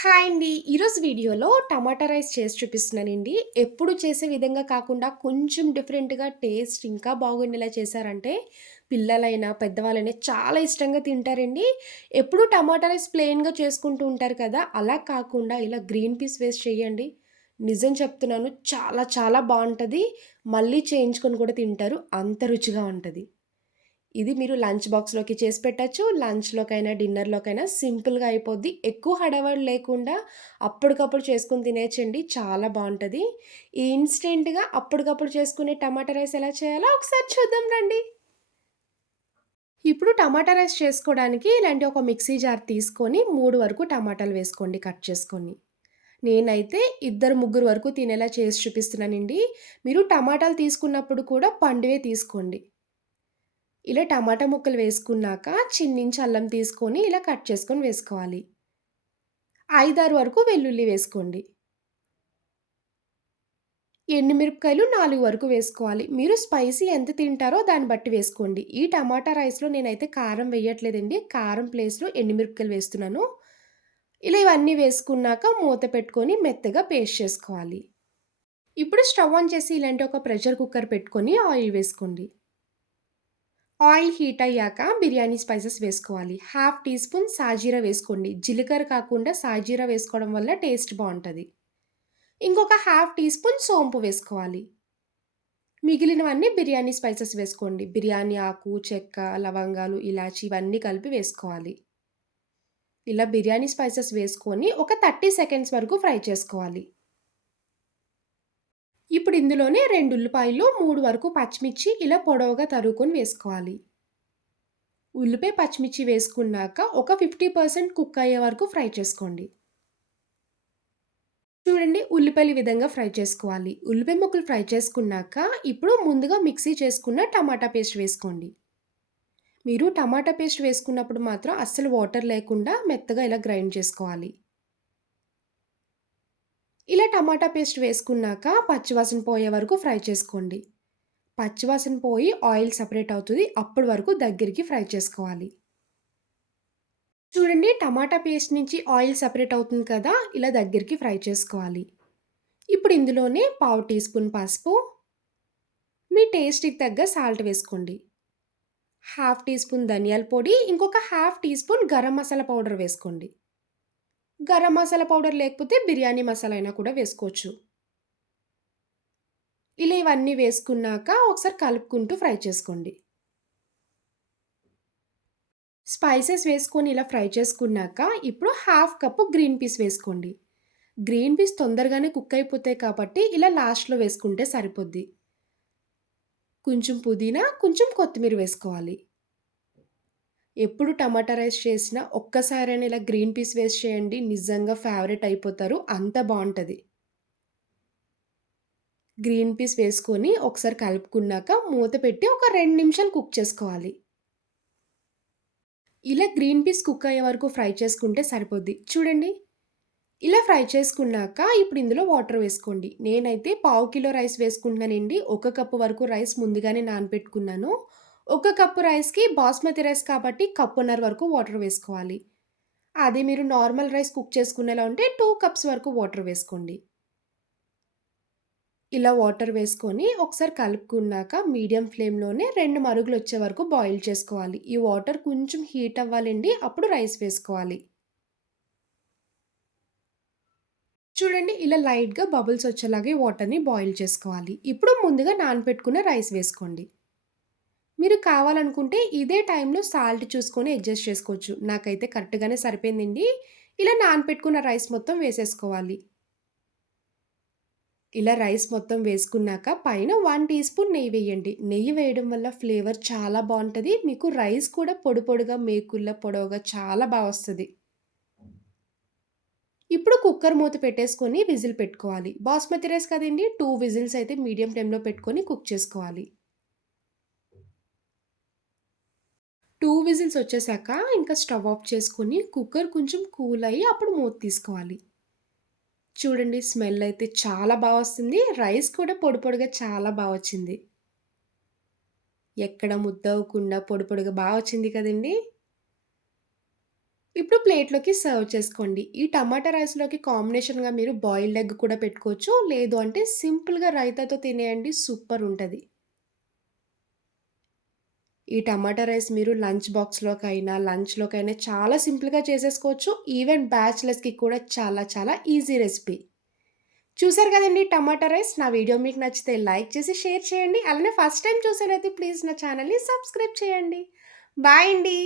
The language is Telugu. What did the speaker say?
హాయ్ అండి. ఈరోజు వీడియోలో టమాటా రైస్ చేసి చూపిస్తున్నానండి. ఎప్పుడు చేసే విధంగా కాకుండా కొంచెం డిఫరెంట్‌గా టేస్ట్ ఇంకా బాగుండేలా చేశారంటే పిల్లలైనా, పెద్దవాళ్ళైనా చాలా ఇష్టంగా తింటారండి. ఎప్పుడు టమాటా రైస్ ప్లెయిన్‌గా చేసుకుంటూ ఉంటారు కదా! అలా కాకుండా ఇలా గ్రీన్ పీస్ వేసి చేయండి. నిజం చెప్తున్నాను చాలా చాలా బావుంటది. మళ్ళీ చేయించుకొని కూడా తింటారు. అంత రుచిగా ఉంటది. ఇది మీరు లంచ్ బాక్స్‌లోకి చేసి పెట్టొచ్చు. లంచ్‌లోకైనా, డిన్నర్‌లోకైనా సింపుల్‌గా అయిపోద్ది. ఎక్కువ హడావిడి లేకుండా అప్పటికప్పుడు చేసుకొని తినేయొచ్చండి. చాలా బావుంటది. ఈ ఇన్‌స్టెంట్‌గా అప్పటికప్పుడు చేసుకునే టమాటా రైస్ ఎలా చేయాలో ఒకసారి చూద్దాం రండి. ఇప్పుడు టమాటా రైస్ చేసుకోవడానికి ఇలాంటి ఒక మిక్సీ జార్ తీసుకొని 3 వరకు టమాటాలు వేసుకోండి కట్ చేసుకొని. నేనైతే ఇద్దరు, ముగ్గురు వరకు తినేలా చేసి చూపిస్తున్నానండి. మీరు టమాటాలు తీసుకున్నప్పుడు కూడా పండువే తీసుకోండి. ఇలా టమాటా ముక్కలు వేసుకున్నాక చిన్నించి అల్లం తీసుకొని ఇలా కట్ చేసుకొని వేసుకోవాలి. 5, 6 వరకు వెల్లుల్లి వేసుకోండి. ఎండుమిరపకాయలు 4 వరకు వేసుకోవాలి. మీరు స్పైసీ ఎంత తింటారో దాన్ని బట్టి వేసుకోండి. ఈ టమాటా రైస్‌లో నేనైతే కారం వేయట్లేదండి. కారం ప్లేస్‌లో ఎండుమిరపకాయలు వేస్తున్నాను. ఇలా ఇవన్నీ వేసుకున్నాక మూత పెట్టుకొని మెత్తగా పేస్ట్ చేసుకోవాలి. ఇప్పుడు స్టవ్ ఆన్ చేసి ఇలాంటి ఒక ప్రెషర్ కుక్కర్ పెట్టుకొని ఆయిల్ వేసుకోండి. ఆయిల్ హీట్ అయ్యాక బిర్యానీ స్పైసెస్ వేసుకోవాలి. హాఫ్ టీ స్పూన్ సాజీరా వేసుకోండి. జీలకర్ర కాకుండా సాజీరా వేసుకోవడం వల్ల టేస్ట్ బావుంటది. ఇంకొక హాఫ్ టీ స్పూన్ సోంపు వేసుకోవాలి. మిగిలినవన్నీ బిర్యానీ స్పైసెస్ వేసుకోండి. బిర్యానీ ఆకు, చెక్క, లవంగాలు, ఇలాచి ఇవన్నీ కలిపి వేసుకోవాలి. ఇలా బిర్యానీ స్పైసెస్ వేసుకొని ఒక 30 సెకండ్స్ వరకు ఫ్రై చేసుకోవాలి. ఇప్పుడు ఇందులోనే 2 ఉల్లిపాయలు, 3 వరకు పచ్చిమిర్చి ఇలా పొడవుగా తరుగుకొని వేసుకోవాలి. ఉల్లిపాయ, పచ్చిమిర్చి వేసుకున్నాక ఒక 50% కుక్ అయ్యే వరకు ఫ్రై చేసుకోండి. చూడండి ఉల్లిపాయలు ఈ విధంగా ఫ్రై చేసుకోవాలి. ఉల్లిపాయ ముక్కలు ఫ్రై చేసుకున్నాక ఇప్పుడు ముందుగా మిక్సీ చేసుకున్న టమాటా పేస్ట్ వేసుకోండి. మీరు టమాటా పేస్ట్ వేసుకున్నప్పుడు మాత్రం అస్సలు వాటర్ లేకుండా మెత్తగా ఇలా గ్రైండ్ చేసుకోవాలి. ఇలా టమాటా పేస్ట్ వేసుకున్నాక పచ్చివాసన పోయే వరకు ఫ్రై చేసుకోండి. పచ్చివాసన పోయి ఆయిల్ సెపరేట్ అవుతది. అప్పటి వరకు దగ్గరికి ఫ్రై చేసుకోవాలి. చూడండి టమాటా పేస్ట్ నుంచి ఆయిల్ సెపరేట్ అవుతుంది కదా! ఇలా దగ్గరికి ఫ్రై చేసుకోవాలి. ఇప్పుడు ఇందులోనే పావు టీ స్పూన్ పసుపు, మీ టేస్ట్‌కి తగ్గ సాల్ట్ వేసుకోండి. హాఫ్ టీ స్పూన్ ధనియాల పొడి, ఇంకొక half teaspoon garam masala powder వేసుకోండి. గరం మసాలా పౌడర్ లేకపోతే బిర్యానీ మసాలా అయినా కూడా వేసుకోవచ్చు. ఇలా ఇవన్నీ వేసుకున్నాక ఒకసారి కలుపుకుంటూ ఫ్రై చేసుకోండి. స్పైసెస్ వేసుకొని ఇలా ఫ్రై చేసుకున్నాక ఇప్పుడు హాఫ్ కప్పు గ్రీన్ పీస్ వేసుకోండి. గ్రీన్ పీస్ తొందరగానే కుక్ అయిపోతాయి కాబట్టి ఇలా లాస్ట్‌లో వేసుకుంటే సరిపోద్ది. కొంచెం పుదీనా, కొంచెం కొత్తిమీర వేసుకోవాలి. ఎప్పుడు టమాటా రైస్ చేసినా ఒక్కసారైనా ఇలా గ్రీన్ పీస్ వేసి చేయండి. నిజంగా ఫేవరెట్ అయిపోతారు. అంత బావుంటది. గ్రీన్ పీస్ వేసుకొని ఒకసారి కలుపుకున్నాక మూత పెట్టి ఒక 2 నిమిషాలు కుక్ చేసుకోవాలి. ఇలా గ్రీన్ పీస్ కుక్ అయ్యే వరకు ఫ్రై చేసుకుంటే సరిపోద్ది. చూడండి. ఇలా ఫ్రై చేసుకున్నాక ఇప్పుడు ఇందులో వాటర్ వేసుకోండి. నేనైతే పావు కిలో రైస్ వేసుకుంటున్నానండి. ఒక కప్పు వరకు రైస్ ముందుగానే నానబెట్టుకున్నాను. ఒక కప్పు రైస్‌కి బాస్మతి రైస్ కాబట్టి కప్పున్నర వరకు వాటర్ వేసుకోవాలి. అదే మీరు నార్మల్ రైస్ కుక్ చేసుకునేలా ఉంటే 2 కప్స్ వరకు వాటర్ వేసుకోండి. ఇలా వాటర్ వేసుకొని ఒకసారి కలుపుకున్నాక మీడియం ఫ్లేమ్‌లోనే 2 మరుగులొచ్చే వరకు బాయిల్ చేసుకోవాలి. ఈ వాటర్ కొంచెం హీట్ అవ్వాలండి. అప్పుడు రైస్ వేసుకోవాలి. చూడండి ఇలా లైట్‌గా బబుల్స్ వచ్చేలాగా ఈ వాటర్‌ని బాయిల్ చేసుకోవాలి. ఇప్పుడు ముందుగా నానబెట్టుకున్న రైస్ వేసుకోండి. మీరు కావాలనుకుంటే ఇదే టైంలో సాల్ట్ చూసుకొని అడ్జస్ట్ చేసుకోవచ్చు. నాకైతే కరెక్ట్‌గానే సరిపోయిందండి. ఇలా నానపెట్టుకున్న రైస్ మొత్తం వేసేసుకోవాలి. ఇలా రైస్ మొత్తం వేసుకున్నాక పైన 1 టీ స్పూన్ నెయ్యి వేయండి. నెయ్యి వేయడం వల్ల ఫ్లేవర్ చాలా బావుంటది. మీకు రైస్ కూడా పొడి పొడిగా మేకుల్లా పొడవుగా చాలా బా వస్తది. ఇప్పుడు కుక్కర్ మూత పెట్టేసుకొని విజిల్ పెట్టుకోవాలి. బాస్మతి రైస్ కదండీ! 2 విజిల్స్ అయితే మీడియం ఫ్లేమ్‌లో పెట్టుకొని కుక్ చేసుకోవాలి. 2 విజిల్స్ వచ్చేసాక ఇంకా స్టవ్ ఆఫ్ చేసుకొని కుక్కర్ కొంచెం కూల్ అయ్యి అప్పుడు మూత తీసుకోవాలి. చూడండి స్మెల్ అయితే చాలా బా వస్తుంది. రైస్ కూడా పొడి పొడిగా చాలా బా వచ్చింది. ఎక్కడ ముద్దవ్వకుండా పొడి పొడిగా బా వచ్చింది కదండీ! ఇప్పుడు ప్లేట్‌లోకి సర్వ్ చేసుకోండి. ఈ టమాటా రైస్‌లోకి కాంబినేషన్‌గా మీరు బాయిల్డ్ ఎగ్ కూడా పెట్టుకోవచ్చు. లేదు అంటే సింపుల్‌గా రైతాతో తినేయండి సూపరుంటది. ఈ టమాటా రైస్ మీరు లంచ్ బాక్స్‌లోకైనా, లంచ్‌లోకైనా చాలా సింపుల్‌గా చేసేసుకోవచ్చు. ఈవెన్ బ్యాచిలర్స్‌కి కూడా చాలా చాలా ఈజీ రెసిపీ. చూసారు కదండీ టమాటా రైస్. నా వీడియో మీకు నచ్చితే లైక్ చేసి షేర్ చేయండి. అలానే ఫస్ట్ టైమ్ చూసేవారైతే ప్లీజ్ నా ఛానెల్‌ని సబ్స్క్రైబ్ చేయండి. బాయ్ అండి.